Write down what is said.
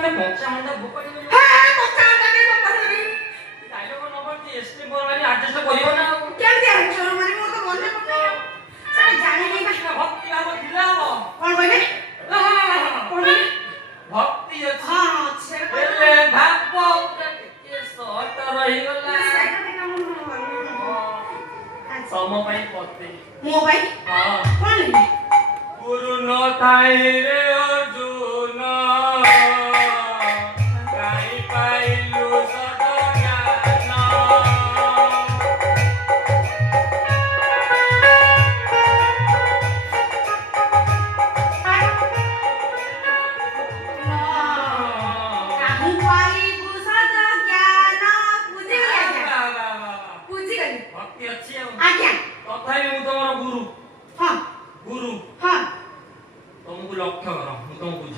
ମାନେ କଞ୍ଚା ଅଣ୍ଡା ଭୋପାଡ଼ି ବୋଲି ହଁ କଞ୍ଚା ଅଣ୍ଡା କେ ଭୋପାଡ଼ି ଡାଇଲଗ ନ ପଡି ଏସପି ବରବାରୀ ଆଡଜଷ୍ଟ କରିବ ନା ଆଉ କେମିତି ଆଡଜଷ୍ଟ ମାନେ ମୁଁ ତ ମନେ ପଡୁନି ସେଟା ଜାଣିନି ନା ଭକ୍ତି ଭାବ ଥିଲା ହବ କଣ କହିଲେ ଭକ୍ତି ଅଛି ହଁ ଅଛି ହେଲେ ଭାବ ଟିକେ ସଟ ରହିଗଲା ସମ ପାଇଁ ପତେ ମୋ ପାଇଁ ହଁ କଣ ଗୁରୁ ନ ଥାଇ ରେ ଅର୍ଜୁନ କାହିଁ ପାଇଲୁ ସତ ଜ୍ଞାନ ଭକ୍ତି ଅଛି ଆଉ ଆଜ୍ଞା ତଥାପି ମୁଁ ତମର ଗୁରୁ ହଁ ଗୁରୁ ହଁ ତମକୁ ଲକ୍ଷ୍ୟ କର ମୁଁ ତମକୁ